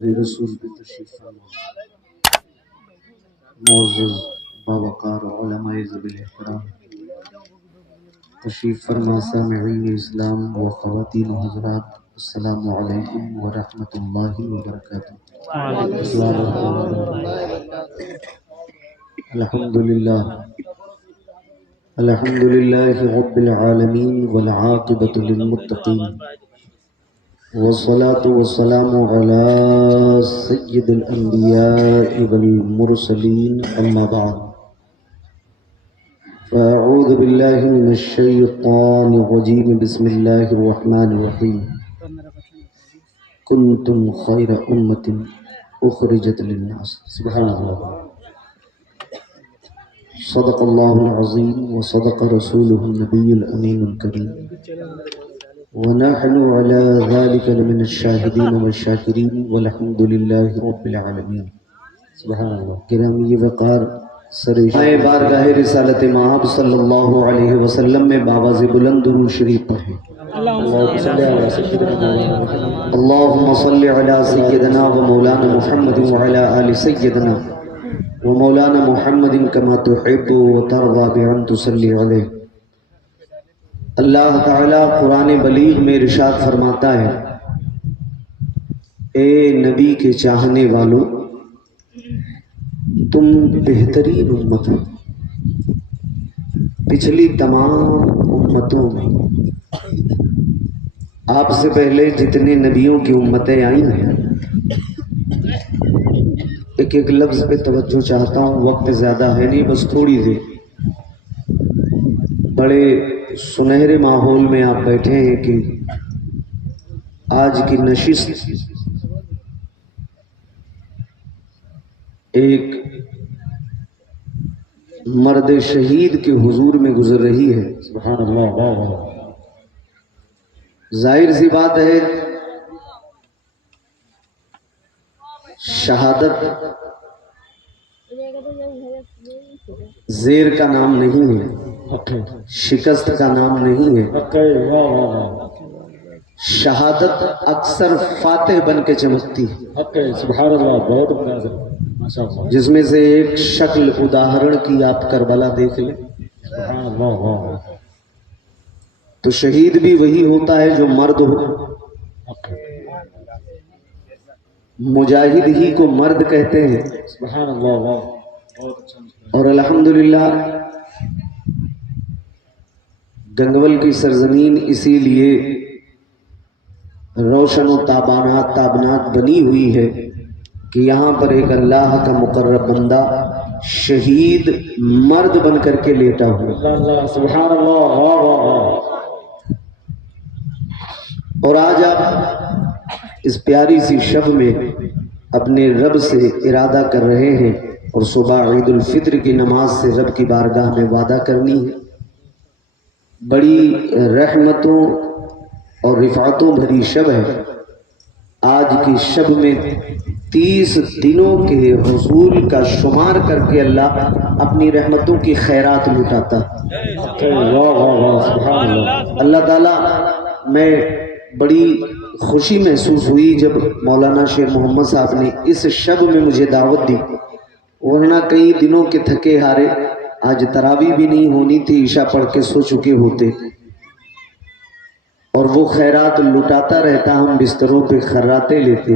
رسول کی تشریف فرما معزز باوقار علماء ذوی الاحترام تشریف فرما سامعین اسلام و خواتین و حضرات، السلام علیکم ورحمۃ اللہ وبرکاتہ۔ الحمدللہ الحمدللہ رب العالمین والعاقبۃ للمتقین والصلاة والسلام على سید الانبیاء والمرسلین، اما بعد فاعوذ باللہ من الشیطان الرجیم، بسم اللہ الرحمن الرحیم۔ کنتم خیر امت اخرجت للناس، سبحان اللہ۔ صدق اللہ العظیم وصدق رسولہ النبی الامین الکریم، ونحن على ذلك لمن الشاہدین والشاکرین والحمد للہ رب العالمین، سبحان اللہ۔ گرامی وقار سرائے بارگاہ رسالت مآب صلی اللہ علیہ وسلم میں باواز بلند درود شریف پڑھیں۔ اللہم صلی علی سیدنا و مولانا محمد وعلی آل سیدنا و مولانا محمد کما تحب و ترضى بأن تصلی علیہ۔ اللہ تعالیٰ قرآن بلیغ میں ارشاد فرماتا ہے، اے نبی کے چاہنے والو، تم بہترین امت ہو پچھلی تمام امتوں میں۔ آپ سے پہلے جتنے نبیوں کی امتیں آئی ہیں، ایک ایک لفظ پہ توجہ چاہتا ہوں، وقت زیادہ ہے نہیں، بس تھوڑی دیر۔ بڑے سنہرے ماحول میں آپ بیٹھے ہیں کہ آج کی نشست ایک مرد شہید کے حضور میں گزر رہی ہے، سبحان اللہ۔ ظاہر سی بات ہے، شہادت زیر کا نام نہیں ہے، شکست کا نام نہیں ہے۔ شہادت اکثر فاتح بن کے چمکتی ہے، سبحان اللہ۔ بہت جس میں سے ایک شکل اداہرن کی آپ کربلا دیکھ لیں، تو شہید بھی وہی ہوتا ہے جو مرد ہو۔ مجاہد ہی کو مرد کہتے ہیں، سبحان اللہ۔ اور الحمدللہ گنگول کی سرزمین اسی لیے روشن و تابناک بنی ہوئی ہے کہ یہاں پر ایک اللہ کا مقرب بندہ شہید مرد بن کر کے لیٹا ہوا، سبحان اللہ۔ اور آج آپ اس پیاری سی شب میں اپنے رب سے ارادہ کر رہے ہیں، اور صبح عید الفطر کی نماز سے رب کی بارگاہ میں وعدہ کرنی ہے۔ بڑی رحمتوں اور رفعتوں بھری شب ہے۔ آج کی شب میں 30 دنوں کے حصول کا شمار کر کے اللہ اپنی رحمتوں کی خیرات لٹاتا ہے۔ اللہ تعالیٰ، میں بڑی خوشی محسوس ہوئی جب مولانا شیخ محمد صاحب نے اس شب میں مجھے دعوت دی، ورنہ کئی دنوں کے تھکے ہارے آج تراویح بھی نہیں ہونی تھی، عشاء پڑھ کے سو چکے ہوتے، اور وہ خیرات لٹاتا رہتا، ہم بستروں پہ خراتے لیتے۔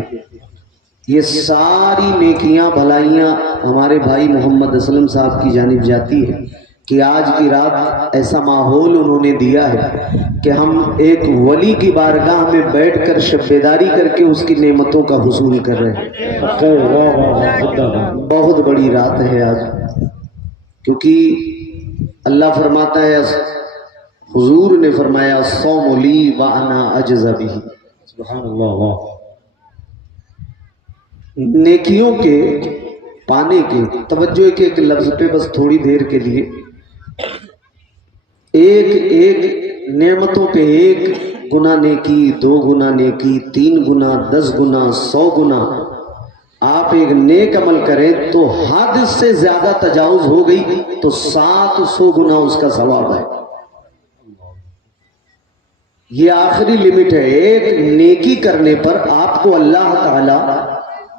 یہ ساری نیکیاں بھلائیاں ہمارے بھائی محمد اسلم صاحب کی جانب جاتی ہے کہ آج کی رات ایسا ماحول انہوں نے دیا ہے کہ ہم ایک ولی کی بارگاہ میں بیٹھ کر شب بیداری کر کے اس کی نعمتوں کا حصول کر رہے ہیں۔ بہت بڑی رات ہے آج، کیونکہ اللہ فرماتا ہے، حضور نے فرمایا، الصوم لی وانا اجزی بہ، سبحان اللہ۔ نیکیوں کے پانے کے توجہ ایک ایک لفظ پہ بس تھوڑی دیر کے لیے، ایک ایک نعمتوں پہ ایک گنا نیکی، 2 گنا نیکی، 3 گنا، 10 گنا، 100 گنا۔ آپ ایک نیک عمل کریں تو حد سے زیادہ تجاوز ہو گئی تو 700 گنا اس کا ثواب ہے۔ یہ آخری لمٹ ہے۔ ایک نیکی کرنے پر آپ کو اللہ تعالی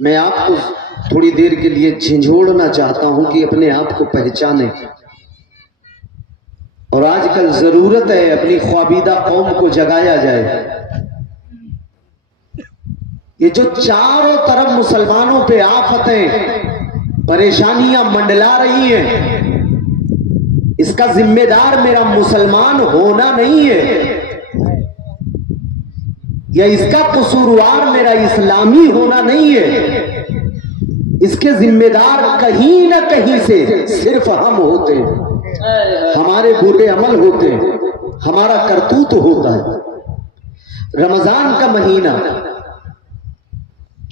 میں آپ کو تھوڑی دیر کے لیے جھنجھوڑنا چاہتا ہوں کہ اپنے آپ کو پہچانیں. اور آج کل ضرورت ہے اپنی خوابیدہ قوم کو جگایا جائے. یہ جو چاروں طرف مسلمانوں پہ آفتیں پریشانیاں منڈلا رہی ہیں، اس کا ذمہ دار میرا مسلمان ہونا نہیں ہے، یا اس کا قصوروار میرا اسلامی ہونا نہیں ہے. اس کے ذمہ دار کہیں نہ کہیں سے صرف ہم ہوتے ہیں، ہمارے برے عمل ہوتے ہیں، ہمارا کرتوت ہوتا ہے. رمضان کا مہینہ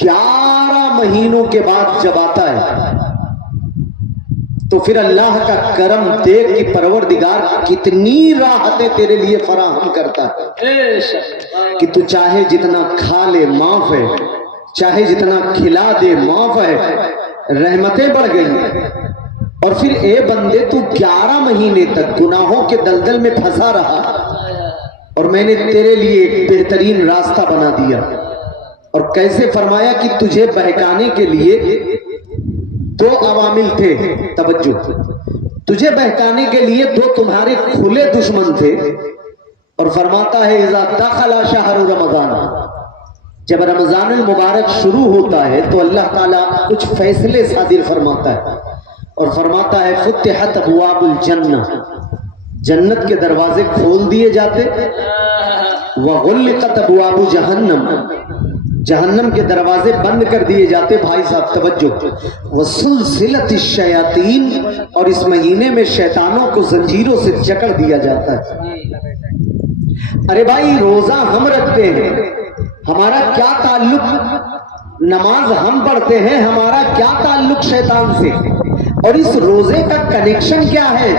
11 مہینوں کے بعد جب آتا ہے تو پھر اللہ کا کرم دیکھ کہ پروردگار کتنی راحتیں تیرے لیے فراہم کرتا ہے کہ تو چاہے جتنا کھا لے معاف ہے، چاہے جتنا کھلا دے معاف ہے. رحمتیں بڑھ گئی. اور پھر اے بندے تو 11 مہینے تک گناہوں کے دلدل میں پھنسا رہا اور میں نے تیرے لیے ایک بہترین راستہ بنا دیا. اور کیسے فرمایا کہ تجھے بہکانے کے لیے 2 عوامل تھے. توجہ، تجھے بہکانے کے لیے 2 تمہارے کھلے دشمن تھے. اور فرماتا ہے اذا دخل شہر رمضان، جب رمضان المبارک شروع ہوتا ہے تو اللہ تعالیٰ کچھ فیصلے صادر فرماتا ہے اور فرماتا ہے فتحت ابواب الجنہ، جنت کے دروازے کھول دیے جاتے، وغلقت ابواب جہنم، جہنم کے دروازے بند کر دیے جاتے. بھائی صاحب توجہ، وسلسلۃ الشیاطین، اور اس مہینے میں شیطانوں کو زنجیروں سے جکڑ دیا جاتا ہے. ارے بھائی روزہ ہم رکھتے ہیں، ہمارا کیا تعلق؟ نماز ہم پڑھتے ہیں، ہمارا کیا تعلق شیطان سے؟ اور اس روزے کا کنیکشن کیا ہے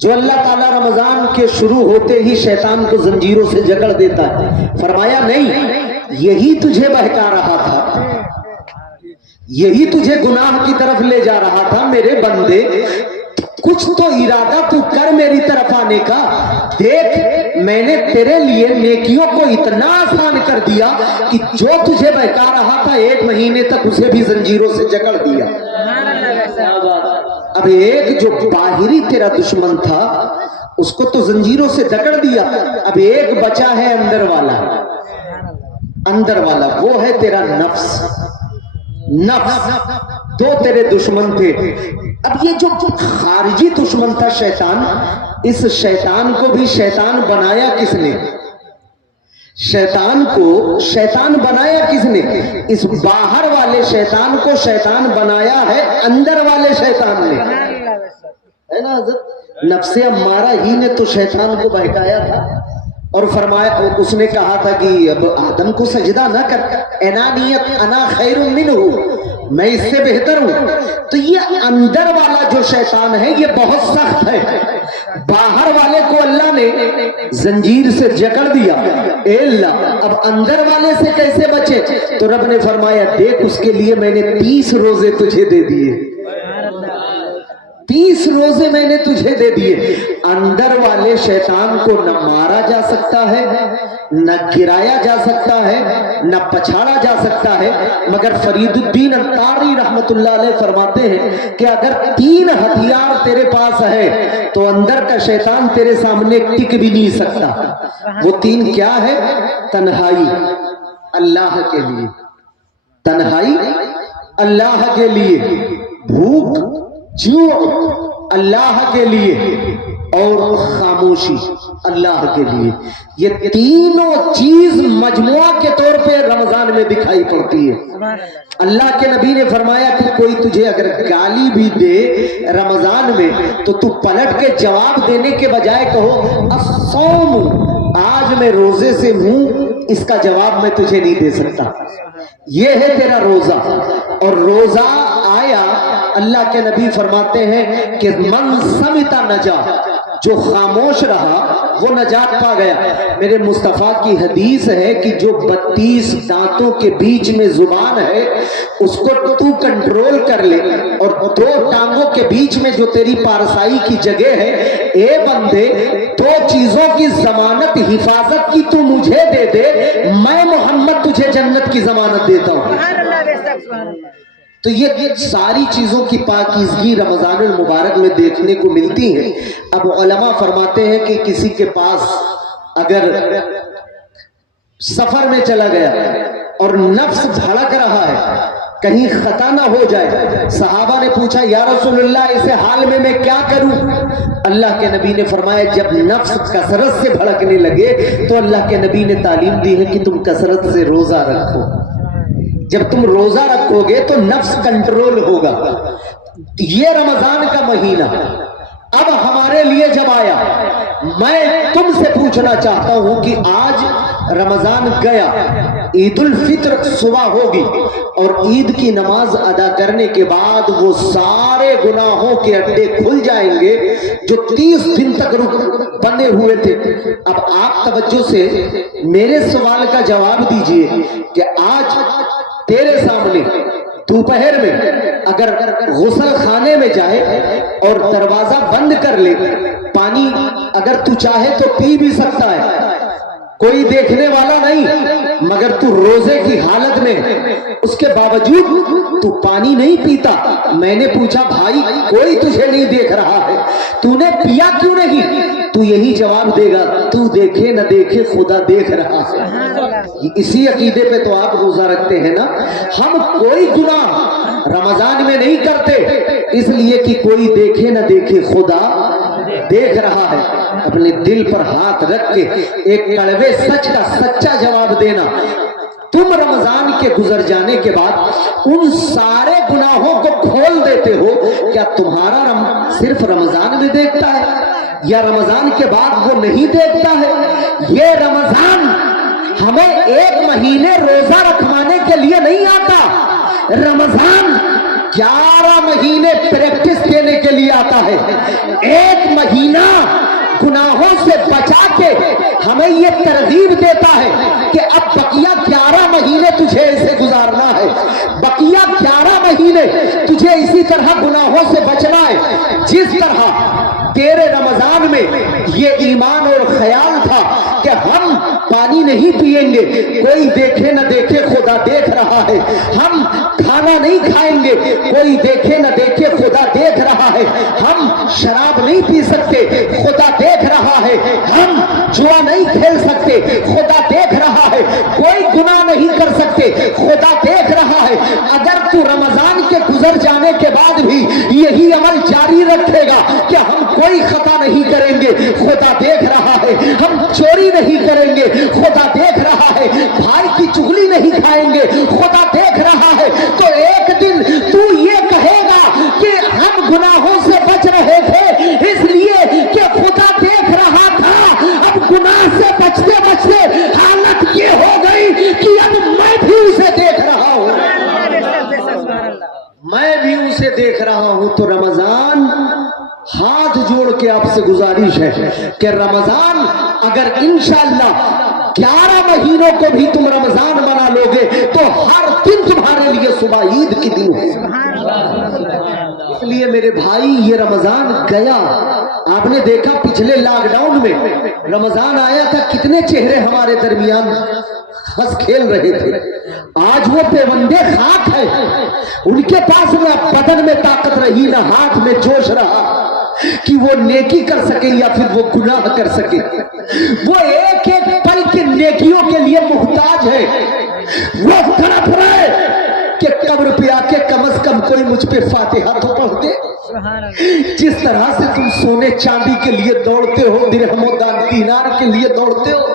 جو اللہ تعالیٰ رمضان کے شروع ہوتے ہی شیطان کو زنجیروں سے جکڑ دیتا ہے؟ فرمایا نہیں، یہی تجھے بہکا رہا تھا، یہی تجھے گناہ کی طرف لے جا رہا تھا. میرے بندے کچھ تو ارادہ تو کر میری طرف آنے کا. دیکھ میں نے تیرے لیے نیکیوں کو اتنا آسان کر دیا کہ جو تجھے بہکا رہا تھا 1 مہینے تک اسے بھی زنجیروں سے جکڑ دیا. اب ایک جو باہری تیرا دشمن تھا اس کو تو زنجیروں سے جکڑ دیا، اب ایک بچا ہے اندر والا، اندر والا وہ ہے تیرا نفس. نفس 2 تیرے دشمن تھے. اب یہ جو خارجی دشمن تھا شیطان، اس شیطان کو بھی شیطان بنایا کس نے؟ شیطان کو شیطان بنایا کس نے؟ اس باہر والے شیطان کو شیطان بنایا ہے اندر والے شیطان نے، ہے نا حضرت؟ نفس امارہ ہی نے تو شیطان کو بہکایا تھا. اور فرمایا، اس نے کہا تھا کہ اب آدم کو سجدہ نہ کر، انانیت انا خیر منہ، میں اس سے بہتر ہوں. تو یہ اندر والا جو شیطان ہے یہ بہت سخت ہے. باہر والے کو اللہ نے زنجیر سے جکڑ دیا، اے اللہ اب اندر والے سے کیسے بچے؟ تو رب نے فرمایا دیکھ اس کے لیے میں نے 30 روزے تجھے دے دیے، 30 روزے میں نے تجھے دے دیے. اندر والے شیطان کو نہ مارا جا سکتا ہے، نہ گرایا جا سکتا ہے، نہ پچھاڑا جا سکتا ہے، مگر فرید الدین انصاری رحمت اللہ علیہ فرماتے ہیں کہ اگر 3 ہتھیار تیرے پاس ہے تو اندر کا شیطان تیرے سامنے ٹک بھی نہیں سکتا. وہ 3 کیا ہے؟ تنہائی اللہ کے لیے، تنہائی اللہ کے لیے، بھوک جوع اللہ کے لیے، اور خاموشی اللہ کے لیے. یہ تینوں چیز مجموعہ کے طور پہ رمضان میں دکھائی پڑتی ہے. اللہ کے نبی نے فرمایا کہ کوئی تجھے اگر گالی بھی دے رمضان میں تو تو پلٹ کے جواب دینے کے بجائے کہو الصوم، آج میں روزے سے ہوں، اس کا جواب میں تجھے نہیں دے سکتا. یہ ہے تیرا روزہ. اور روزہ آیا، اللہ کے نبی فرماتے ہیں کہ من سمتا نجا، جو خاموش رہا وہ نجات پا گیا. میرے مصطفیٰ کی حدیث ہے کہ جو 32 دانتوں کے بیچ میں زبان ہے اس کو تو کنٹرول کر لے، اور 2 ٹانگوں کے بیچ میں جو تیری پارسائی کی جگہ ہے، اے بندے 2 چیزوں کی ضمانت حفاظت کی تو مجھے دے دے، میں محمد تجھے جنت کی ضمانت دیتا ہوں. تو یہ ساری چیزوں کی پاکیزگی رمضان المبارک میں دیکھنے کو ملتی ہے۔ اب علماء فرماتے ہیں کہ کسی کے پاس اگر سفر میں چلا گیا اور نفس دھڑک رہا ہے، کہیں خطا نہ ہو جائے، صحابہ نے پوچھا یا رسول اللہ ایسے حال میں کیا کروں؟ اللہ کے نبی نے فرمایا جب نفس کثرت سے بھڑکنے لگے تو اللہ کے نبی نے تعلیم دی ہے کہ تم کثرت سے روزہ رکھو۔ جب تم روزہ رکھو گے تو نفس کنٹرول ہوگا۔ یہ رمضان کا مہینہ اب ہمارے لیے جب آیا، میں تم سے پوچھنا چاہتا ہوں کہ آج رمضان گیا، عید الفطر صبح ہوگی اور عید کی نماز ادا کرنے کے بعد وہ سارے گناہوں کے اڈے کھل جائیں گے جو 30 دن تک بندے ہوئے تھے۔ اب آپ توجہ سے میرے سوال کا جواب دیجئے کہ آج تیرے سامنے دوپہر میں اگر غسل خانے میں جائے اور دروازہ بند کر لے، پانی اگر تو چاہے تو پی بھی سکتا ہے، کوئی دیکھنے والا نہیں، مگر تو روزے کی حالت میں اس کے باوجود تو پانی نہیں پیتا۔ میں نے پوچھا بھائی کوئی تجھے نہیں دیکھ رہا ہے، تو نے پیا کیوں نہیں؟ تو یہی جواب دے گا تو دیکھے نہ دیکھے خدا دیکھ رہا ہے۔ اسی عقیدے پہ تو آپ روزہ رکھتے ہیں نا۔ ہم کوئی گناہ رمضان میں نہیں کرتے اس لیے کہ کوئی دیکھے نہ دیکھے خدا دیکھ رہا ہے۔ اپنے دل پر ہاتھ رکھ کے ایک کڑوے سچ کا سچا جواب دینا، تم رمضان کے گزر جانے کے بعد ان سارے گناہوں کو کھول دیتے ہو، کیا تمہارا صرف رمضان میں دیکھتا ہے یا رمضان کے بعد وہ نہیں دیکھتا ہے؟ یہ رمضان ہمیں ایک مہینے روزہ رکھوانے کے لیے نہیں آتا، رمضان 11 مہینے پریکٹس دینے کے لیے آتا ہے۔ ایک مہینہ گناہوں سے بچا کے ہمیں یہ ترغیب دیتا ہے کہ اب بقیہ 11 مہینے تجھے ایسے گزارنا ہے، بقیہ 11 مہینے تجھے اسی طرح گناہوں سے بچنا ہے جس طرح تیرے رمضان میں یہ ایمان اور خیال تھا کہ ہم پانی نہیں پیئیں گے، کوئی دیکھے نہ دیکھے خدا دیکھ رہا ہے، ہم کھانا نہیں کھائیں گے، کوئی دیکھے نہ دیکھے خدا دیکھ رہا ہے، ہم شراب نہیں پی سکتے خدا دیکھ رہا ہے، ہم جوا نہیں کھیل سکتے خدا دیکھ رہا ہے، کوئی گناہ نہیں کر سکتے خدا دیکھ رہا ہے۔ اگر تو رمضان کے گزر جانے کے بعد بھی یہی عمل جاری رکھے گا کہ ہم کوئی خطا نہیں کریں گے خدا دیکھ رہا ہے، ہم چوری نہیں کریں گے خدا دیکھ رہا ہے، بھائی کی چغلی نہیں کھائیں گے خدا دیکھ رہا ہے، تو ایک دن تو یہ کہے گا کہ ہم گناہوں سے بچ رہے تھے اس لیے کہ خدا دیکھ رہا تھا۔ اب گناہ سے بچتے بچتے حالت یہ ہو گئی کہ اب میں بھی اسے دیکھ رہا ہوں، میں بھی اسے دیکھ رہا ہوں۔ تو رمضان ہاتھ جوڑ کے آپ سے گزارش ہے کہ رمضان اگر انشاءاللہ 11 مہینوں کو بھی تم رمضان بنا لو گے تو ہر دن تمہارے لیے صبح عید کی دن ہو۔ اس لیے میرے بھائی یہ رمضان گیا، آپ نے دیکھا پچھلے لاک ڈاؤن میں رمضان آیا تھا، کتنے چہرے ہمارے درمیان ہنس کھیل رہے تھے، آج وہ پیوندے خاک ہے، ان کے پاس نہ بدن میں طاقت رہی نہ ہاتھ میں جوش رہا کہ وہ نیکی کر سکے یا پھر وہ گناہ کر سکے۔ وہ ایک ایک پل کے نیکیوں کے لیے محتاج ہے، وہ تڑپ رہے کہ قبر پہ آ کے کم از کم کوئی مجھ پہ فاتحہ تو پڑھ دے۔ جس طرح سے تم سونے چاندی کے لیے دوڑتے ہو، درہم و دینار کے لیے دوڑتے ہو،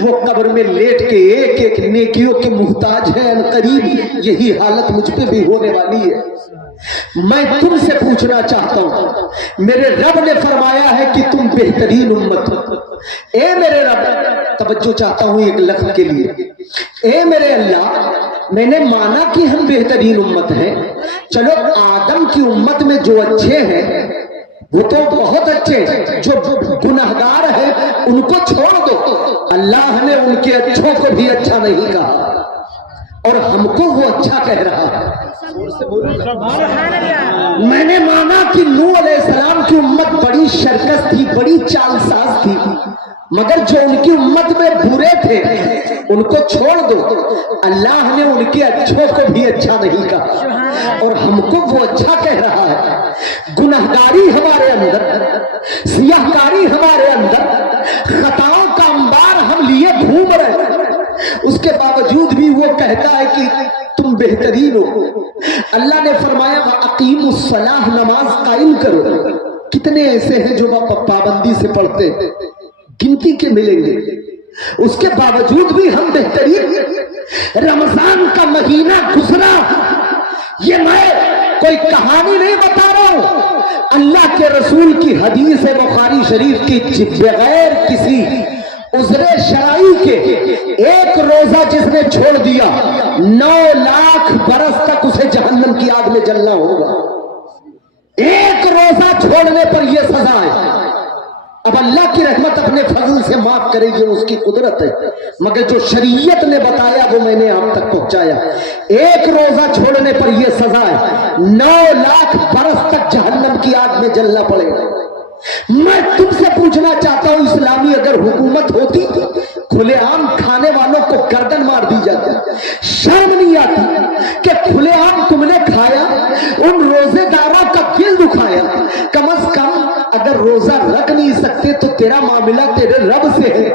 وہ قبر میں لیٹ کے ایک ایک نیکیوں کے محتاج ہیں۔ قریب یہی حالت مجھ پہ بھی ہونے والی ہے۔ میں تم سے پوچھنا چاہتا ہوں، میرے رب نے فرمایا ہے کہ تم بہترین امت ہو۔ اے میرے رب، توجہ چاہتا ہوں ایک لفظ کے لیے، اے میرے اللہ، میں نے مانا کہ ہم بہترین امت ہیں، چلو آدم کی امت میں جو اچھے ہیں وہ تو بہت اچھے ہیں، جو گنہگار ہیں ان کو چھوڑ دو۔ اللہ نے ان کے اچھوں کو بھی اچھا نہیں کہا اور ہم کو وہ اچھا کہہ رہا ہے۔ میں نے مانا کہ نوح علیہ السلام کی امت بڑی شرکس تھی، بڑی چال ساز تھی، مگر جو ان کی امت میں برے تھے ان کو چھوڑ دو، اللہ نے ان کے اچھوں کو بھی اچھا نہیں کہا اور ہم کو وہ اچھا کہہ رہا ہے۔ گناہگاری ہمارے اندر، سیاہکاری ہمارے اندر، خطاؤں کا انبار ہم لیے گھوم رہے ہیں، اس کے باوجود بھی وہ کہتا ہے کہ تم بہترین ہو۔ اللہ نے فرمایا وَأَقِیمُوا الصَّلَاةَ، نماز قائم کرو۔ کتنے ایسے ہیں جو پابندی سے پڑھتے ہیں، گنتی کے ملیں گے، اس کے باوجود بھی ہم بہترین۔ رمضان کا مہینہ گزرا، یہ میں کوئی کہانی نہیں بتا رہا ہوں، اللہ کے رسول کی حدیث ہے بخاری شریف کی، بغیر کسی عذر شرعی کے ایک روزہ جس نے چھوڑ دیا 9 لاکھ برس تک اسے جہنم کی آگ میں جلنا ہوگا۔ ایک روزہ چھوڑنے پر یہ سزا ہے۔ اب اللہ کی رحمت اپنے فضل سے معاف کرے گی، اس کی قدرت ہے، مگر جو شریعت نے بتایا وہ میں نے آپ تک پہنچایا۔ ایک روزہ چھوڑنے پر یہ سزا ہے، 9 لاکھ برس تک جہنم کی آگ میں جلنا پڑے گا۔ میں تم سے پوچھنا چاہتا ہوں، اسلامی اگر حکومت ہوتی کھلے عام کھانے والوں کو گردن مار دی جاتی، شرم نہیں آتی کہ کھلے عام تم نے کھایا، ان روزے داروں کا دل دکھایا؟ کم از کم اگر روزہ رکھ نہیں سکتے تو تیرا معاملہ تیرے رب سے ہے،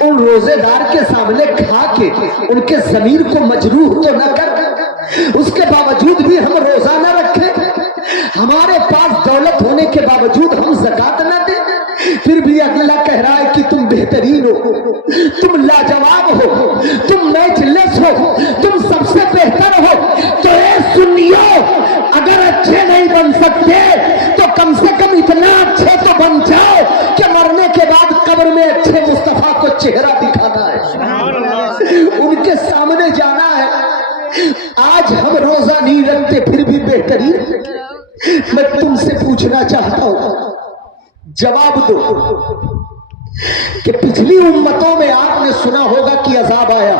ان روزے دار کے سامنے کھا کے ان کے ضمیر کو مجروح تو نہ کر۔ اس کے باوجود بھی ہم روزہ نہ رکھیں، ہمارے پاس دولت ہونے کے باوجود ہم زکات نہ دیں، پھر بھی اللہ کہہ رہا ہے کہ تم بہترین ہو، تم لاجواب ہو، تم میچلیس ہو، تم سب سے بہتر ہو۔ تو اے سنیو، اگر اچھے نہیں بن سکتے تو کم سے کم اتنا اچھے تو بن جاؤ کہ مرنے کے بعد قبر میں اچھے مصطفیٰ کو چہرہ دکھانا ہے، ان کے سامنے جانا ہے۔ آج ہم روزہ نہیں رکھتے پھر بھی بہترین۔ میں تم سے پوچھنا چاہتا ہوں، جواب دو کہ پچھلی امتوں میں آپ نے سنا ہوگا کہ عذاب آیا،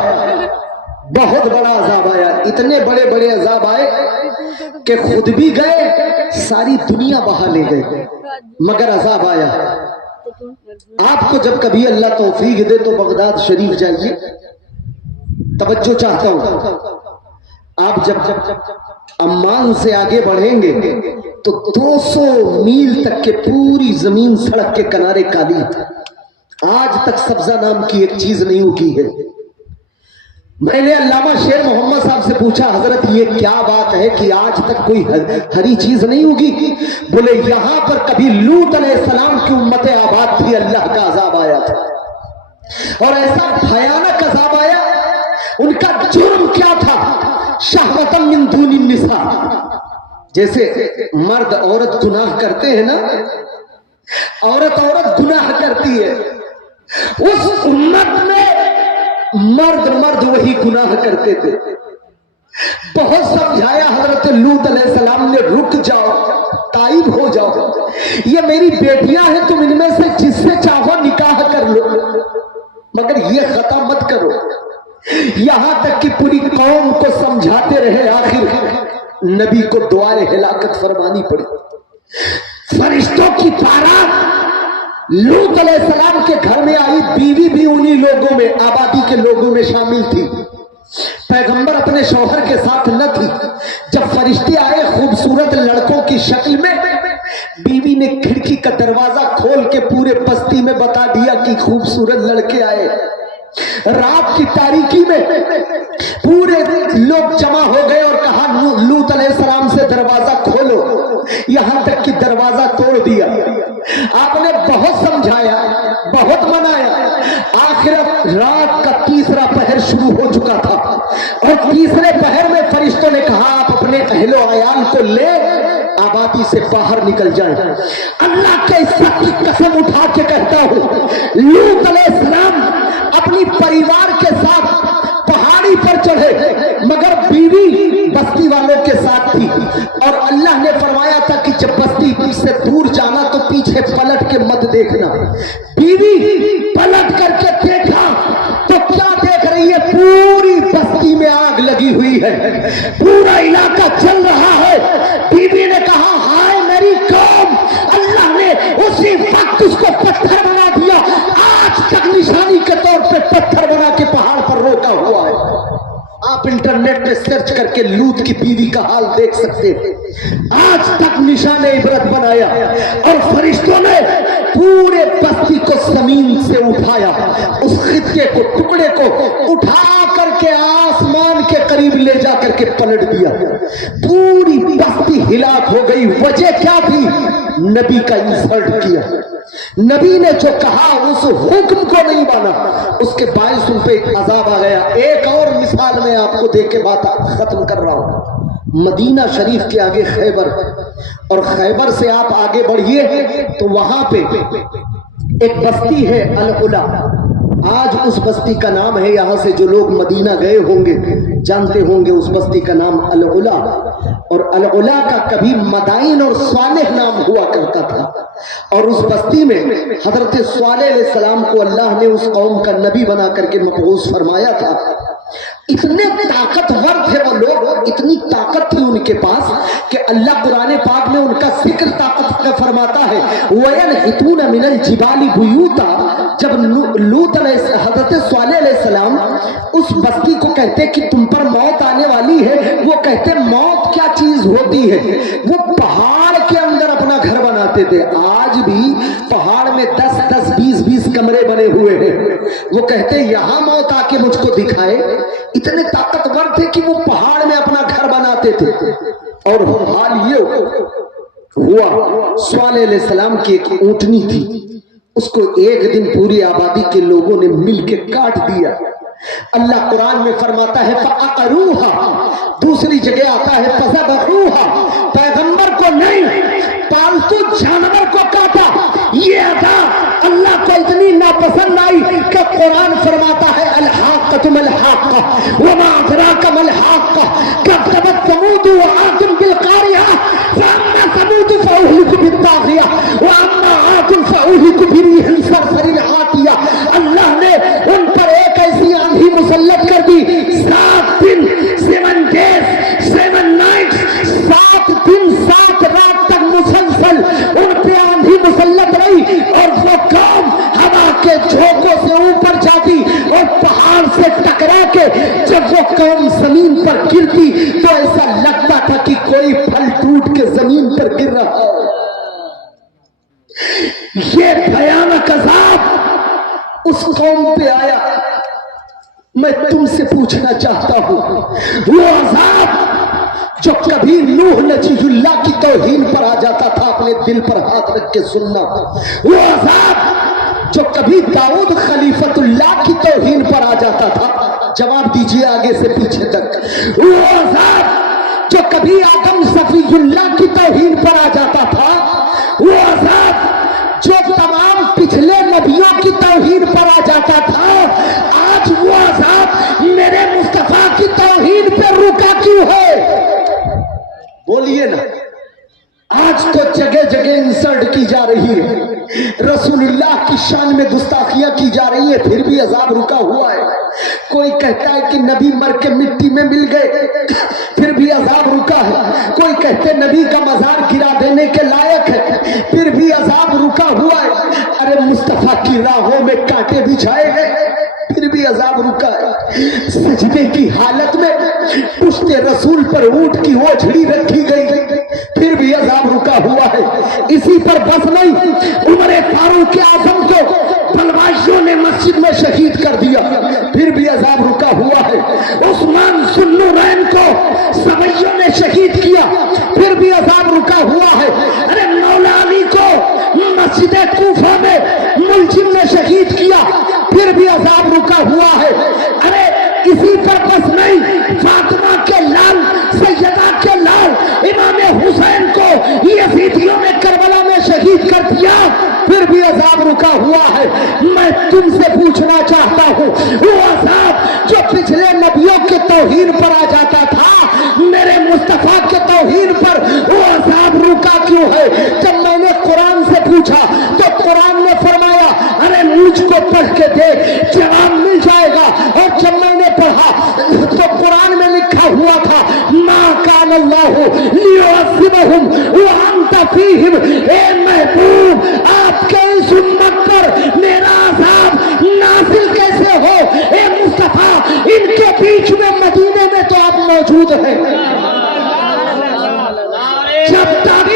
بہت بڑا عذاب آیا، اتنے بڑے بڑے عذاب آئے کہ خود بھی گئے، ساری دنیا بہا لے گئے، مگر عذاب آیا۔ آپ کو جب کبھی اللہ توفیق دے تو بغداد شریف جائیے، توجہ چاہتا ہوں، آپ جب عمان سے آگے بڑھیں گے تو 200 میل تک کے پوری زمین سڑک کے کنارے کالی، آج تک سبزہ نام کی ایک چیز نہیں اگی ہے۔ میں نے علامہ شیر محمد صاحب سے پوچھا، حضرت یہ کیا بات ہے کہ آج تک کوئی ہری چیز نہیں اگی؟ بولے یہاں پر کبھی لوط علیہ السلام کی امت آباد تھی، اللہ کا عذاب آیا تھا، اور ایسا بھیانک عذاب آیا۔ ان کا جرم کیا تھا؟ شہوۃ من دون النساء، جیسے مرد عورت گناہ کرتے ہیں نا، عورت گناہ کرتی ہے، اس امت میں مرد وہی گناہ کرتے تھے۔ بہت سمجھایا حضرت لوط علیہ السلام نے، رک جاؤ، تائب ہو جاؤ، یہ میری بیٹیاں ہیں، تم ان میں سے جس سے چاہو نکاح کر لو، مگر یہ خطا مت کرو۔ یہاں تک کہ پوری قوم کو سمجھاتے رہے، آخر نبی کو دعائے ہلاکت فرمانی پڑی۔ فرشتوں کی بارات لوط علیہ السلام کے گھر میں آئی، بیوی بھی انہی لوگوں میں، آبادی کے لوگوں میں شامل تھی، پیغمبر اپنے شوہر کے ساتھ نہ تھی۔ جب فرشتے آئے خوبصورت لڑکوں کی شکل میں، بیوی نے کھڑکی کا دروازہ کھول کے پورے بستی میں بتا دیا کہ خوبصورت لڑکے آئے۔ رات کی تاریکی میں پورے لوگ جمع ہو گئے اور کہا لوط علیہ السلام سے دروازہ کھولو، یہاں تک کہ دروازہ توڑ دیا۔ آپ نے بہت سمجھایا، بہت منایا، آخر رات کا تیسرا پہر شروع ہو چکا تھا، اور تیسرے پہر میں فرشتوں نے کہا آپ اپنے اہل و عیال کو لے آبادی سے باہر نکل جائیں۔ اللہ کے عزت کی قسم اٹھا کے کہتا ہوں، لوط علیہ السلام اپنی پریوار کے ساتھ پہاڑی پر چڑھے، مگر بیوی بستی والوں کے ساتھ تھی، اور اللہ نے فرمایا تھا کہ جب بستی سے دور جانا تو پیچھے پلٹ کے مت دیکھنا۔ بیوی پلٹ کر کے دیکھا تو کیا دیکھ رہی ہے؟ پوری بستی میں آگ لگی ہوئی ہے، پورا علاقہ جل رہا ہے۔ بیوی نے کہا وقت اس کو پتھر بنا دیا، آج تک نشانی کے طور پہ پتھر بنا کے پہاڑ پر روکا ہوا ہے۔ آپ انٹرنیٹ پہ سرچ کر کے لوط کی بیوی کا حال دیکھ سکتے ہیں، آج تک نشان عبرت بنایا، اور فرشتوں نے پورے بستی کو زمین سے اٹھایا، اس خطے کو، ٹکڑے کو اٹھا کر کے آسمان کے قریب لے جا کر کے پلٹ دیا، پوری بستی ہلاک ہو گئی۔ وجہ کیا تھی؟ نبی کا انسلٹ کیا، نبی نے جو کہا اس حکم کو نہیں مانا، اس کے باعث ان پہ ایک عذاب آ گیا۔ ایک اور مثال میں آپ کو دے کے بات ختم کر رہا ہوں۔ مدینہ شریف کے آگے خیبر، اور خیبر سے آپ آگے بڑھیے تو وہاں پہ ایک بستی ہے العلا، آج اس بستی کا نام ہے، یہاں سے جو لوگ مدینہ گئے ہوں گے جانتے ہوں گے اس بستی کا نام العلا، اور العلا کا کبھی مدائن اور صالح نام ہوا کرتا تھا، اور اس بستی میں حضرت صالح علیہ السلام کو اللہ نے اس قوم کا نبی بنا کر کے مبعوث فرمایا تھا۔ اتنے طاقتور تھے وہ لوگ، اتنی طاقت تھی ان کے پاس کہ اللہ قرآن پاک میں ان کا ذکر طاقت کا فرماتا ہے، وَيَنْحِتُونَ مِنَ الْجِبَالِ بُيُوتًا۔ جب لوط حضرت صالح علیہ السلام اس بستی کو کہتے کہ تم پر موت آنے والی ہے، وہ کہتے موت کیا چیز ہوتی ہے؟ وہ پہاڑ کے اندر اپنا گھر بناتے تھے، آج بھی پہاڑ میں 10 20 کمرے بنے ہوئے ہیں، وہ کہتے یہاں موت آ کے مجھ کو دکھائے۔ اتنے طاقتور تھے کہ وہ پہاڑ میں اپنا گھر بناتے تھے۔ اور حال یہ ہوا، صالح علیہ السلام کی ایک اونٹنی تھی، اس کو ایک دن پوری آبادی کے لوگوں نے مل کے کاٹ دیا۔ اللہ قرآن میں فرماتا ہے فَعَقَرُوهَا، دوسری جگہ آتا ہے فَذَبَحُوهَا، پیغمبر کو نہیں پالتو جانور کو کاٹا۔ یہ ادا اللہ کو اتنی ناپسند آئی کہ قرآن فرماتا ہے الحاقۃ ملحاقہ وما ادراک ملحاقہ، کذبت ثمود وعاد بالقاریہ فاما ثمود فاہلکوا بالطاغیہ واما عاد فاہلکوا بريح صرصر عاتیہ۔ اللہ نے ان پر ایک ایسی آندھی مسلط کر دی، 7 دن 7 days 7 nights، 7 دن 7 رات تک مسلسل ان پہ آندھی مسلط رہی، اور وہ قوم ہوا کے جھونکوں سے اوپر جاتی اور پہاڑ سے ٹکرا کے جب وہ قوم زمین پر گرتی تو ایسا لگتا تھا کہ کوئی پھل ٹوٹ کے زمین پر گر رہا ہے۔ یہ بھیانک عذاب اس قوم پہ آیا۔ میں تم سے پوچھنا چاہتا ہوں، وہ عذاب جو کبھی نوح نبی اللہ کی توہین پر آ جاتا تھا، اپنے دل پر ہاتھ رکھ کے سننا، وہ عذاب جو کبھی داؤد خلیفت اللہ کی توہین پر آ جاتا تھا، جواب دیجئے آگے سے پیچھے تک، وہ عذاب جو کبھی آدم صفی اللہ کی توہین پر آ جاتا تھا، وہ عذاب جو تمام پچھلے نبیوں کی توہین پر آ جاتا تھا، آج وہ عذاب میرے مصطفیٰ کی توہین پہ رکا کیوں ہے؟ بولیے نا۔ آج تو جگہ جگہ انسلٹ کی جا رہی ہے، رسول اللہ کی شان میں گستاخیاں کی جا رہی ہیں، پھر بھی عذاب رکا ہوا ہے۔ کوئی کہتا ہے کہ نبی مر کے مٹی میں مل گئے، پھر بھی عذاب رکا ہے۔ کوئی کہتے نبی کا مزار گرا دینے کے لائق ہے، پھر بھی عذاب رکا ہوا ہے۔ ارے مصطفیٰ کی راہوں میں کانٹے بچھائے گئے، پھر بھی عذاب رکا ہے۔ سجدے کی حالت میں پشت رسول پر اونٹ کی اوجھڑی رکھی گئی، پھر بھی عذاب رکا ہوا ہے۔ اسی پر بس نہیں، عمر فاروق اعظم کو بلوائیوں نے مسجد میں شہید کر دیا، پھر بھی عذاب رکا ہوا ہے۔ عثمان ذوالنورین کو سبیوں نے شہید کیا، پھر بھی عذاب رکا ہوا ہے۔ ارے مولا علی کو مسجد کوفہ میں ملزم نے شہید کیا، پھر بھی عذاب رکا ہوا ہے۔ ارے اسی پر بس نہیں، فاطمہ کے لال، سیدہ کے لال امام حسین کو یزیدیوں نے کربلا میں شہید کر دیا، پھر بھی عذاب رکا ہوا ہے۔ میں تم سے پوچھنا چاہتا ہوں، وہ عذاب جو پچھلے نبیوں کے توہین پر آ جاتا تھا، میرے مصطفیٰ کے توہین پر وہ عذاب رکا کیوں ہے؟ جب میں نے قرآن سے پوچھا تو قرآن نے فرمایا ارے مجھ کو پڑھ کے دے، جواب مل جائے گا۔ اور جب میں نے پڑھا تو قرآن میں لکھا ہوا تھا ما کان اللہ لیعذبہم وانت فیہم۔ اے محبوب، آپ کے اس میں ہو، اے مصطفیٰ ان کے بیچ میں مدینے میں تو آپ موجود ہیں۔ جب تک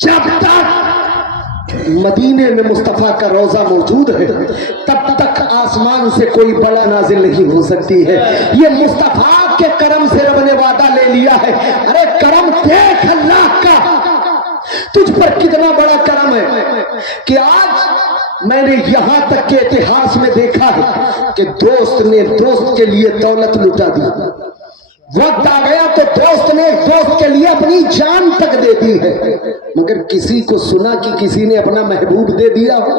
جب تک مدینے میں مصطفیٰ کا روضہ موجود ہے تب تک آسمان سے کوئی بلا نازل نہیں ہو سکتی ہے۔ یہ مصطفیٰ کے کرم سے رب نے وعدہ لے لیا ہے۔ ارے کرم دیکھ اللہ کا تجھ پر کتنا بڑا کرم ہے کہ آج میں نے یہاں تک کے اتہاس میں دیکھا ہے کہ دوست نے دوست کے لیے دولت لٹا دی، وقت آ گیا تو دوست نے دوست کے لیے اپنی جان تک دے دی ہے، مگر کسی کو سنا کہ کسی نے اپنا محبوب دے دیا ہو؟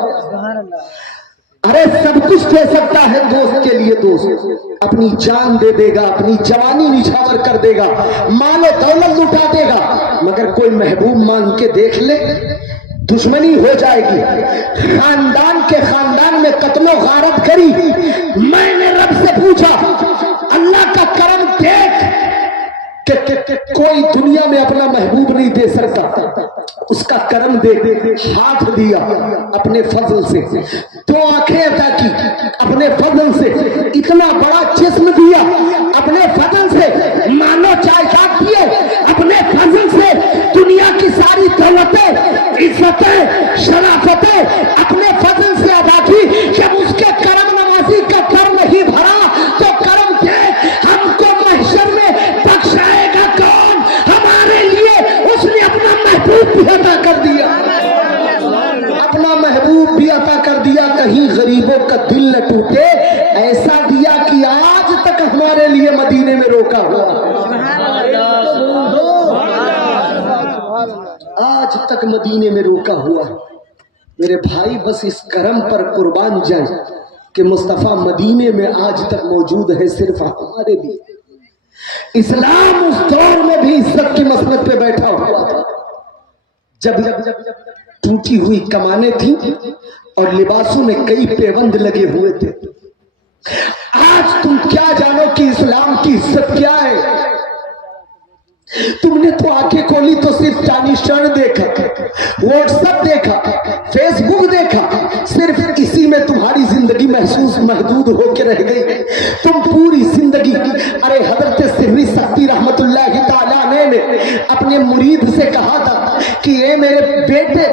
ارے سب کچھ دے سکتا ہے دوست کے لیے، دوست اپنی جان دے دے گا، اپنی جوانی نچھاور کر دے گا، مال و دولت لٹا دے گا، مگر کوئی محبوب مانگ کے دیکھ لے دشمنی ہو جائے گی۔ خاندان کے خاندان میں قتل و غارت کری۔ میں نے رب سے پوچھا اللہ کا کرم دیکھ کہ کوئی دنیا میں اپنا محبوب نہیں دے سکتا، اس کا کرم دیکھ، ہاتھ دیا اپنے فضل سے، دو آنکھیں عطا کی اپنے فضل سے، اتنا بڑا جسم دیا اپنے فضل سے، مانو چاہتا کیے اپنے فضل سے، دنیا کی ساری دولتیں عزتیں شرافتیں اپنے فضل سے ادا کی۔ جب اس کے کرم نوازی کا کر نہیں بھرا تو کرم دیکھ ہم کو محشر میں بخشائے گا کون؟ ہمارے لیے اس نے اپنا محبوب بھی عطا کر دیا، اپنا محبوب بھی عطا کر دیا، کہیں غریبوں کا دل نہ ٹوٹے، ایسا دیا کہ آج تک ہمارے لیے مدینے میں روکا ہوا، آج تک مدینے میں روکا ہوا۔ میرے بھائی بس اس کرم پر قربان جائیں کہ مصطفیٰ مدینے میں آج تک موجود ہے صرف ہمارے لیے۔ اسلام اس دور میں بھی عزت کی مسند پہ بیٹھا ہوا تھا جب ٹوٹی ہوئی کمانیں تھیں اور لباسوں میں کئی پیوند لگے ہوئے تھے۔ آج تم کیا جانو کہ اسلام کی عزت کیا ہے؟ تم نے تو آنکھیں کھولی تو صرف ٹانشن دیکھا، واٹس ایپ دیکھا، فیس بک دیکھا، صرف اسی میں تمہاری زندگی محدود ہو کے رہ گئی۔ تم پوری زندگی، ارے حضرت سری سختی رحمت اللہ تعالیٰ نے اپنے مرید سے کہا تھا کہ اے میرے بیٹے،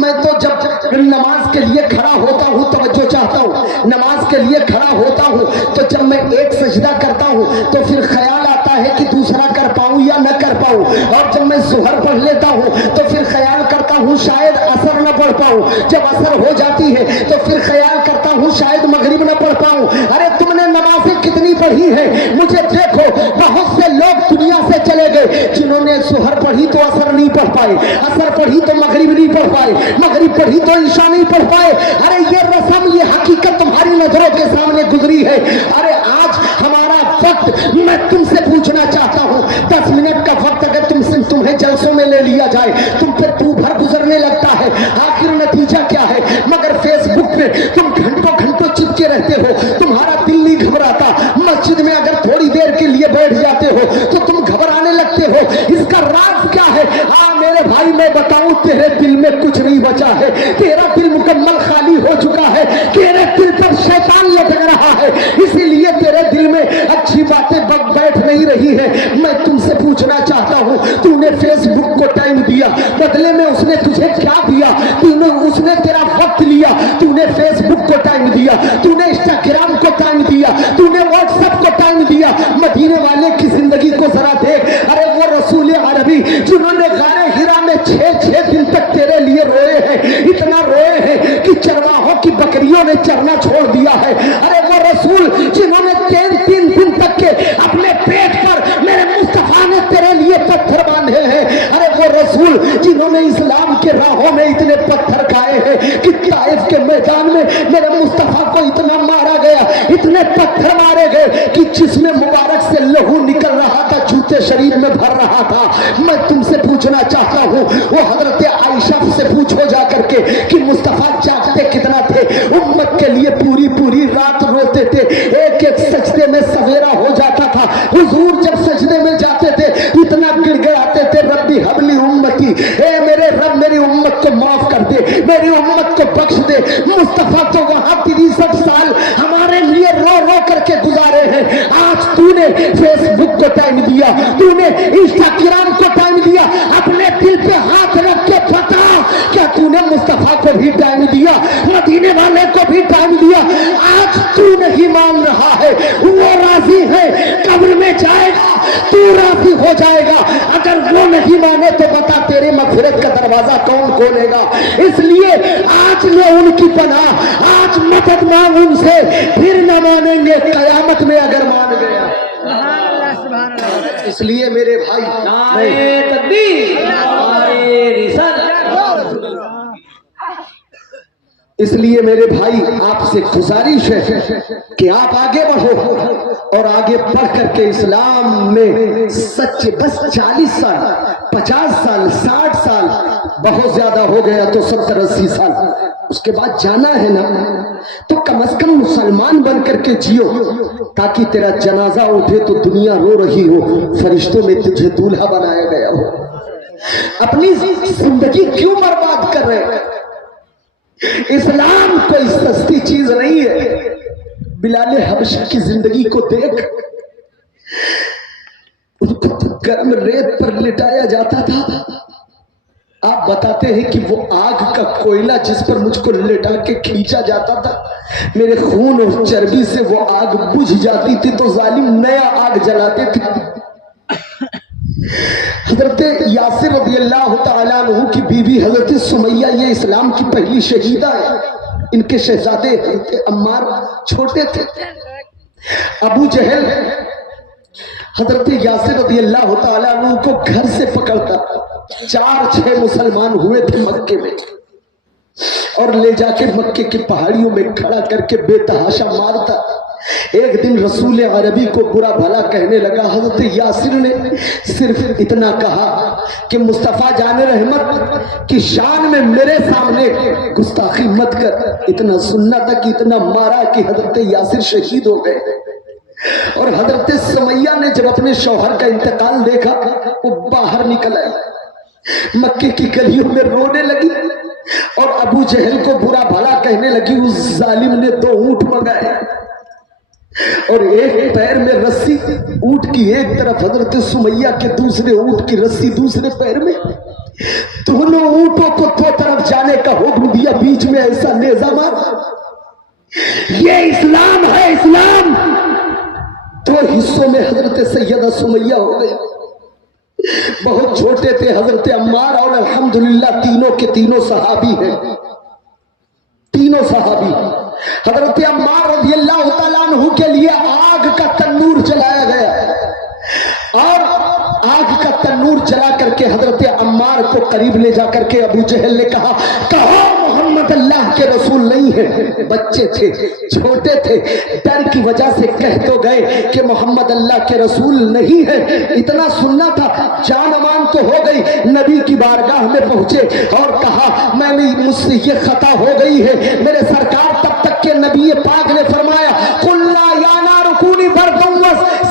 میں تو جب نماز کے لیے کھڑا ہوتا ہوں توجہ چاہتا ہوں، نماز کے لیے کھڑا ہوتا ہوں تو جب میں ایک سجدہ کرتا ہوں تو پھر خیال آتا ہے کہ دوسرا کر پاؤں یا نہ کر پاؤں، اور جب میں ظہر پڑھ لیتا ہوں تو پھر خیال کرتا ہوں شاید عصر نہ پڑھ پاؤں، جب عصر ہو جاتی ہے تو پھر خیال کرتا ہوں شاید مغرب نہ پڑھ پاؤں۔ ارے تم نے نمازیں کتنی پڑھی ہیں؟ مجھے دیکھو، بہت سے لوگ دنیا سے چلے گئے جنہوں نے ظہر پڑھی تو عصر نہیں پڑھ پائے، عصر پڑھی تو مغرب نہیں پڑھ پائے، مغرب پڑھی تو عشاء نہیں پڑھ پائے۔ ارے یہ رسم، یہ حقیقت تمہاری نظروں کے سامنے گزری ہے۔ ارے آج ہمارا وقت، میں تم سے پوچھنا چاہتا ہوں، 10 منٹ کا وقت اگر تمہیں جلسوں میں لے لیا جائے، تم پہ تو بھر گزرنے لگتا ہے، آخر نتیجہ کیا ہے؟ مگر فیس بک پہ تم گھنٹوں گھنٹوں چپکے رہتے ہو، تمہارا دل نہیں گھبراتا۔ مسجد میں اگر تھوڑی دیر کے لیے بیٹھ جاتے ہو تو تم گھبرانے لگتے ہو، اس کا راز کیا ہے؟ ہاں میرے بھائی میں بتاؤں، تیرے دل میں کچھ نہیں بچا ہے، تیرا دل مکمل خالی ہو چکا ہے، تیرے دل پر شیطان لٹک رہا ہے، اسی لیے تیرے دل میں اچھی باتیں بیٹھ نہیں رہی ہے۔ میں تم سے پوچھنا چاہتا ہوں، تو نے فیس بک کو ٹائم دیا، بدلے میں اس نے تجھے کیا دیا؟ اس نے تیرا وقت لیا، تو نے فیس بک کو ٹائم دیا، تو نے انسٹاگرام کو ٹائم دیا، تو نے واٹس ایپ کو ٹائم دیا۔ مدینے والے کی زندگی کو ذرا دیکھ، ارے وہ رسول عربی جنہوں نے غار حرا میں 6 دن تک تیرے لیے روئے ہیں، اتنا روئے ہیں کہ چرواہوں کی بکریوں نے چرنا چھوڑ دیا ہے۔ ارے وہ رسول جنہوں نے 3 دن تک کے اپنے پیٹ پر میرے مصطفیٰ نے تیرے لیے پتھر باندھے ہیں۔ ارے وہ رسول جنہوں نے اسلام کے راہوں میں اتنے پتھر کھائے ہیں کہ طائف کے میدان میں میرے مصطفیٰ کو اتنا مارا گیا، اتنے پتھر مارے گئے کہ جسم مبارک سے لہو نکل رہا تھا، جوتے شریر میں بھر رہا تھا۔ میں تم سے پوچھنا چاہتا ہوں، وہ حضرت عائشہ سے پوچھو جا کر کے کہ مصطفیٰ جاگتے کتنا تھے، امت کے لیے پوری رات روتے تھے، ایک سجدے میں سویرا ہو جاتا تھا۔ حضور جب سجدے میں جاتے تھے اتنا گڑ گڑاتے تھے، ربی حبلی امتی، اے امت کو معاف کر دے, میری امت کو بخش دے. مصطفیٰ تو وہاں 63 سال ہمارے لیے رو رو کر کے گزارے ہیں. آج تو نے فیس بک کو ٹائم دیا, تو نے انسٹاگرام کو ٹائم دیا, اپنے دل پہ ہاتھ رکھ کے بتا کیا تو نے مصطفیٰ کو بھی ٹائم دیا, مدینے والے کو بھی ٹائم دیا؟ آج تو نہیں مان رہا ہے, وہ راضی ہے, قبر میں جائے گا تو راضی ہو جائے گا. اگر وہ نہیں مانے تو بتا تیرے مغفرت کا دروازہ کون کھولے گا؟ اس لیے آج میں ان کی پناہ, آج مدد مانگ ان سے, پھر نہ مانیں گے قیامت میں اگر مان گیا. اس لیے میرے بھائی, نعرہ تکبیر, نعرہ رسالت. اس لیے میرے بھائی آپ سے گزارش ہے کہ آپ آگے بڑھو اور آگے بڑھ کر کے اسلام میں سچے. بس 40 سال 50 سال 60 سال بہت زیادہ ہو گیا تو 70-80 سال, اس کے بعد جانا ہے نا, تو کم از کم مسلمان بن کر کے جیو, تاکہ تیرا جنازہ اٹھے تو دنیا رو رہی ہو, فرشتوں میں تجھے دولہا بنایا گیا ہو. اپنی زندگی کیوں برباد کر رہے ہیں؟ اسلام کوئی سستی چیز نہیں ہے. بلال حبشی کی زندگی کو دیکھ, ان کو تو گرم ریت پر لٹایا جاتا تھا. آپ بتاتے ہیں کہ وہ آگ کا کوئلہ جس پر مجھ کو لٹا کے کھینچا جاتا تھا, میرے خون اور چربی سے وہ آگ بجھ جاتی تھی تو ظالم نیا آگ جلاتے تھے. حضرت یاسر رضی اللہ تعالیٰ عنہ کی بیوی حضرت سمیہ, یہ اسلام کی پہلی شہیدہ ہے. ان کے شہزادے حضرت عمار چھوٹے تھے. ابو جہل حضرت یاسر رضی اللہ تعالیٰ عنہ کو گھر سے پکڑتا, 4-6 مسلمان ہوئے تھے مکے میں, اور لے جا کے مکے کی پہاڑیوں میں کھڑا کر کے بے تحاشا مارتا. ایک دن رسول عربی کو برا بھلا کہنے لگا. حضرت یاسر نے صرف اتنا کہا کہ مصطفیٰ جان رحمت کی شان میں میرے سامنے گستاخی مت کر. اتنا سننا تھا کہ اتنا مارا کہ حضرت یاسر شہید ہو گئے. اور حضرت سمیہ نے جب اپنے شوہر کا انتقال دیکھا, وہ باہر نکل آئی, مکے کی گلیوں میں رونے لگی اور ابو جہل کو برا بھلا کہنے لگی. اس ظالم نے 2 اونٹ منگائے اور ایک پیر میں رسی, اونٹ کی ایک طرف حضرت سمیہ کے دوسرے اونٹ کی رسی دوسرے پیر میں. دونوں اونٹوں کو 2 طرف جانے کا حکم دیا, بیچ میں ایسا نیزہ مارا. یہ اسلام ہے. اسلام 2 حصوں میں حضرت سیدہ سمیہ ہو گئی. بہت چھوٹے تھے حضرت عمار, اور الحمدللہ تینوں کے تینوں صحابی ہیں. تینوں صحابی. حضرت عمار رضی اللہ تعالیٰ عنہ کے لیے آگ کا تنور جلایا گیا, اور آگ کا تنور جلا کر کے حضرت عمار کو قریب لے جا کر کے ابو جہل نے کہا, کہو محمد اللہ کے رسول نہیں ہے. بچے تھے, چھوٹے تھے, ڈر کی وجہ سے کہہ تو گئے کہ محمد اللہ کے رسول نہیں ہے. اتنا سننا تھا, جان امان تو ہو گئی. نبی کی بارگاہ میں پہنچے اور کہا میں نے مجھ سے یہ خطا ہو گئی ہے. میرے سرکار تب تک کہ نبی پاک نے فرمایا قلنا یا نار کونی بردم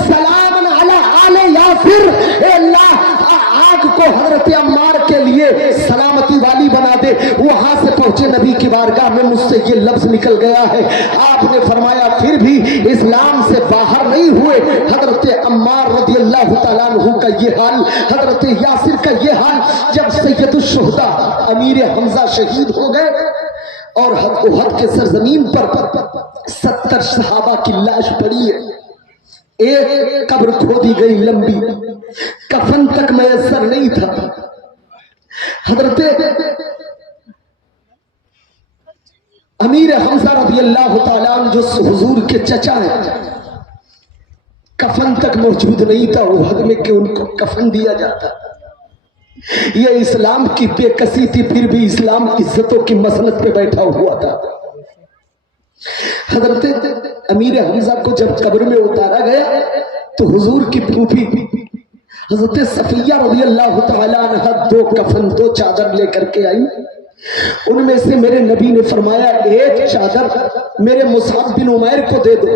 سلام علی آل یاسر, اے اللہ آگ کو حضرت عمار کے لیے سلامتی والی بنا دے. وہاں سے پہنچے نبی کی بارگاہ میں, مجھ سے یہ لفظ نکل گیا ہے. آپ نے فرمایا پھر بھی اسلام سے باہر نہیں ہوئے. حضرت عمار رضی اللہ تعالیٰ عنہ کا یہ حال, حضرت یاسر کا یہ حال. جب سید الشہداء امیر حمزہ شہید ہو گئے اور احد کے سرزمین پر 70 صحابہ کی لاش پڑی ہے, ایک قبر کھودی گئی لمبی, کفن تک میسر نہیں تھا. حضرت امیر حمزہ رضی اللہ تعالیٰ عنہ جو حضور کے چچا ہیں, کفن تک موجود نہیں تھا احد میں کہ ان کو کفن دیا جاتا. یہ اسلام کی بے کسی تھی, پھر بھی اسلام عزتوں کی مسند پہ بیٹھا ہوا تھا. حضرت امیر حمزہ کو جب قبر میں اتارا گیا تو حضور کی پھوپھی حضرت صفیہ رضی اللہ تعالیٰ عنہ 2 کفن 2 چادر لے کر کے آئی. ان میں سے میرے نبی نے فرمایا ایک چادر میرے مصعب بن عمیر کو دے دو,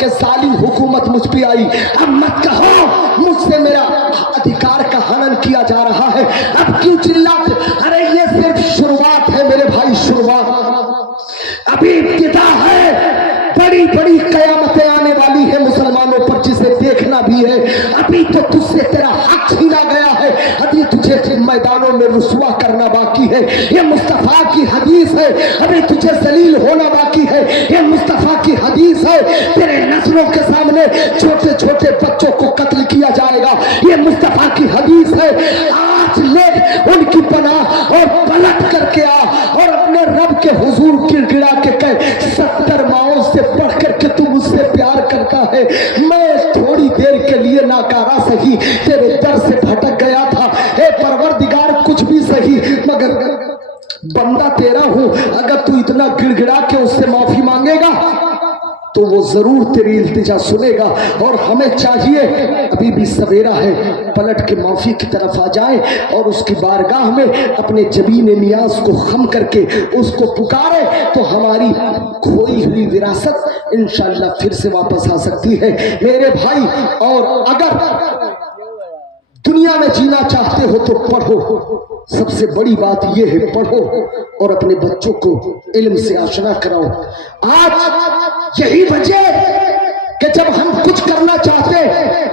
کہ ظالم حکومت مجھ پہ آئی، اب مت کہو مجھ سے میرا ادھیکار کا ہنن کیا جا رہا ہے، اب کیوں چلاتے؟ ارے یہ صرف شروعات ہے میرے بھائی، شروعات، ابھی ابتدا ہے، بڑی بڑی قیامتیں آنے والی ہے مسلمانوں پر جسے دیکھنا بھی ہے، ابھی تو تجھ سے تیرا حق چھینا گیا ہے، ابھی تجھے میدانوں میں رسوا کرنا باقی ہے، یہ مصطفیٰ کی حدیث ہے، ابھی تجھے ذلیل ہونا باقی ہے، یہ مصطفیٰ کی حدیث ہے، تیرے نسلوں کے سامنے چھوٹے چھوٹے بچوں کو قتل کیا جائے گا، یہ مصطفیٰ کی حدیث ہے، آج لے ان کی پناہ اور پلٹ کر کے آ اور اپنے رب کے حضور گڑگڑا کے کہے 70 ماؤں سے بڑھ کر کے تو مجھ سے پیار کرتا ہے، میں تھوڑی دیر کے لیے ناکارہ سہی تیرے در سے بھٹک گیا تھا، اے پروردگار کچھ بھی سہی مگر بندہ تیرا ہوں، اگر تو اتنا گڑ گڑا کے اس سے معافی مانگے گا تو وہ ضرور تیری التجا سنے گا، اور ہمیں چاہیے ابھی بھی سویرا ہے پلٹ کے معافی کی طرف آ جائیں اور اس کی بارگاہ میں اپنے جبین نیاز کو خم کر کے اس کو پکارے تو ہماری کھوئی ہوئی وراثت انشاءاللہ پھر سے واپس آ سکتی ہے میرے بھائی۔ اور اگر دنیا میں جینا چاہتے ہو تو پڑھو، سب سے بڑی بات یہ ہے پڑھو اور اپنے بچوں کو علم سے آشنا کراؤ۔ آج یہی وجہ کہ جب ہم کچھ کرنا چاہتے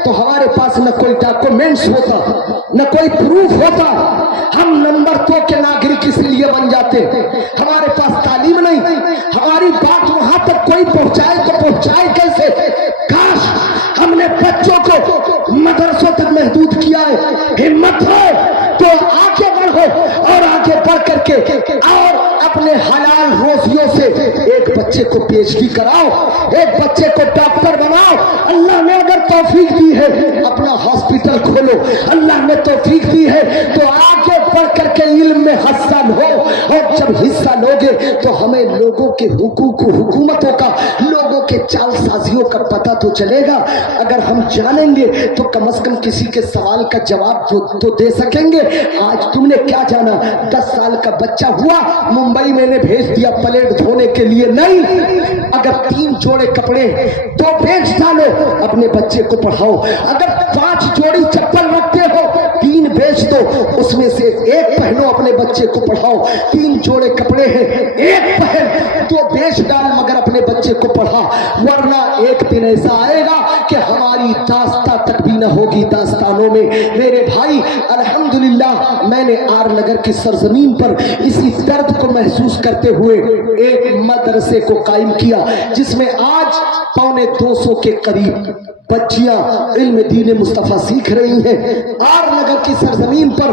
تو ہمارے پاس نہ کوئی ڈاکومنٹس ہوتا نہ کوئی پروف ہوتا، ہم نمبر 2 کے ناگرک اس لیے بن جاتے، ہمارے پاس تعلیم نہیں، ہماری بات وہاں تک کوئی پہنچائے تو پہنچائے کیسے؟ کاش ہم نے بچوں کو مدرسوں تک محدود کیا ہے، ہمت ہو تو آگے بڑھو اور آگے بڑھ کر کے اور اپنے حلال روزیوں سے ایک بچے کو پی ایچ ڈی کراؤ، ایک بچے کو ڈاکٹر بناؤ، اللہ نے اگر توفیق دی ہے اپنا ہاسپٹل کھولو، اللہ نے توفیق دی ہے تو آگے بڑھ کر کے علم میں حصہ لو، اور جب حصہ لوگے تو ہمیں لوگوں کے حقوق و حکومتوں کا، لوگوں کے چال سازیوں کا پتہ تو چلے گا، اگر ہم جانیں گے تو کم از کم کسی کے سوال کا جواب تو دے سکیں گے۔ آج تم نے کیا جانا، 10 سال کا بچہ ہوا ممبئی میں نے بھیج دیا پلیٹ دھونے کے لیے، نہیں، اگر 3 جوڑے کپڑے 2 بیچ ڈالو اپنے بچے کو پڑھاؤ، اگر 5 جوڑی چپل رکھتے ہو 3 بیچ دو، اس میں سے 1 پہنو اپنے بچے کو پڑھاؤ، 3 جوڑے کپڑے ہیں 1 پہن، 2 بیچ ڈال مگر اپنے بچے کو پڑھا، ورنہ ایک دن ایسا آئے گا کہ ہماری داستان تک بھی نہ ہوگی داستانوں میں۔ میرے بھائی الحمدللہ میں نے آر نگر کی سرزمین پر اسی درد کو محسوس کرتے ہوئے ایک مدرسے کو قائم کیا جس میں آج 250 کے قریب بچیاں علم دین مصطفیٰ سیکھ رہی ہیں۔ آر نگر کی سرزمین پر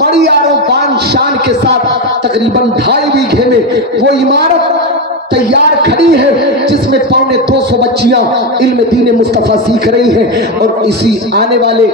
بڑی آروبان شان کے ساتھ تقریباً 2.5 بیگھے میں وہ عمارت تیار کھڑی ہے جس میں 250 بچیاں علم دین مصطفیٰ سیکھ رہی ہیں، اور اسی آنے والے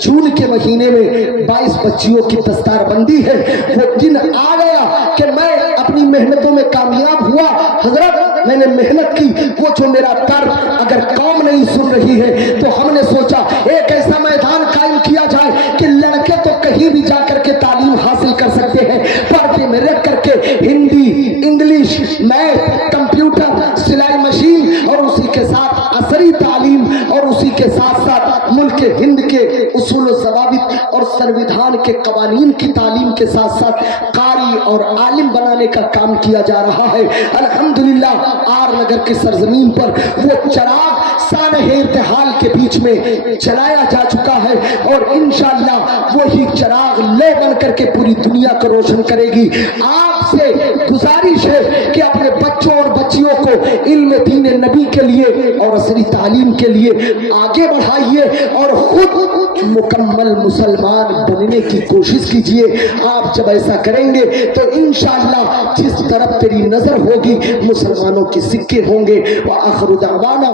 جون کے مہینے میں 22 بچیوں کی دستار بندی ہے۔ وہ دن آ گیا کہ میں اپنی محنتوں میں کامیاب ہوا، حضرت میں نے محنت کی، وہ جو میرا درد اگر قوم نہیں سن رہی ہے تو ہم نے سوچا ایک ایسا میدان قائم کیا جائے کہ لڑکے تو کہیں بھی جا کر کے تعلیم حاصل کر سکتے ہیں، پردے میں رکھ کر کے ہندی، انگلش، میتھ، کمپیوٹر، سلائی مشین اور اسی کے ساتھ عصری تعلیم اور اسی کے ساتھ ساتھ ملک ہند کے اصول و ضوابط اور سنویدھان کے قوانین کی تعلیم کے ساتھ ساتھ قاری اور عالم بنانے کا کام کیا جا رہا ہے۔ الحمدللہ آر نگر کی سرزمین پر وہ چراغ سانحہ ارتحال کے بیچ میں جلایا جا چکا ہے، اور انشاءاللہ وہی چراغ لے بن کر کے پوری دنیا کو روشن کرے گی۔ آپ سے گزارش ہے کہ اپنے بچوں اور بچیوں کو علم دین نبی کے لیے اور عصری تعلیم کے لیے آگے بڑھائیے اور خود مکمل مسلمان بننے کی کوشش کیجیے۔ آپ جب ایسا کریں گے تو انشاءاللہ جس طرف تیری نظر ہوگی مسلمانوں کے سکے ہوں گے۔ وآخر دعوانا